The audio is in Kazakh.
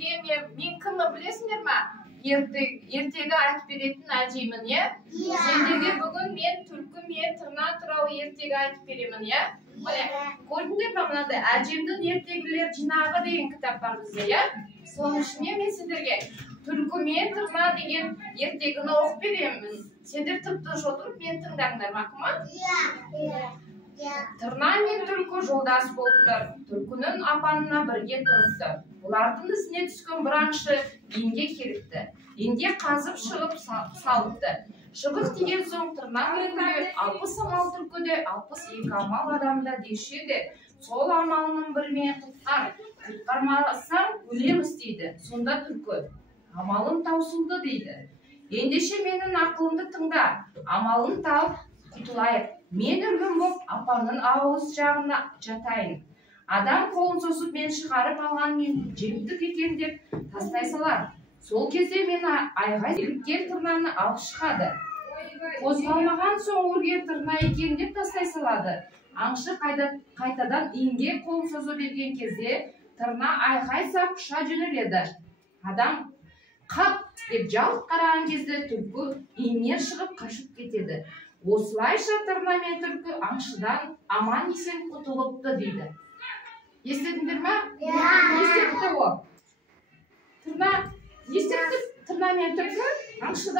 сендерге мен кімі білесіңдер ма? Ертегі айтып беретін әжеймін, иә? Сендерге бүгін мен түлкі мен тырна туралы ертегі айтып беремін, иә? Міне, көрдіңдер ме мынандай әжемдің ертегілер жинағы деген кітап бар бізде, иә? Соның ішіне мен сендерге түлкі мен тырна деген ертегіні оқып беремін. Сендер тып-тыныш отырып мен тыңдаңдар, мақұл ма? Тырна мен түлкі жолдас болыпты. Түлкінің апанына бірге тұрыпты. Бұлардың ізіне түскен бір аңшы инге келіпті. Инге қазып шығып салыпты. Шығып деген соң тырна түлкіге 60 амал түлкіде 62 амал адамда деші еді. Сол амалының бірімен құтқармасаң өлеміз дейді. Сонда түлкі амалым таусылды дейді. Ендеше менің ақылымды тыңда, амалын тауып құтылайық. Мен өлген боп апамның ауыз жағына жатайын. Адам қолын созып мен шығарып алған мен жептік екен деп тастай салар. Сол кезде мен айғай селіккен тырнаны алып шығады. Қозғалмаған соң өлген тырна екен деп тастай салады. Аңшы қайтадан инге қолын соза берген кезде тырна айғай сап ұша жөнеледі. Адам қап деп жалт қараған кезде түлкі иннен шығып қашып кетеді. Осылайша тырна мен түлкі аңшыдан аман есен құтылыпты дейді. Естідіңдер ме? Не істепті ол? Тырна мен түлкі аңшыдан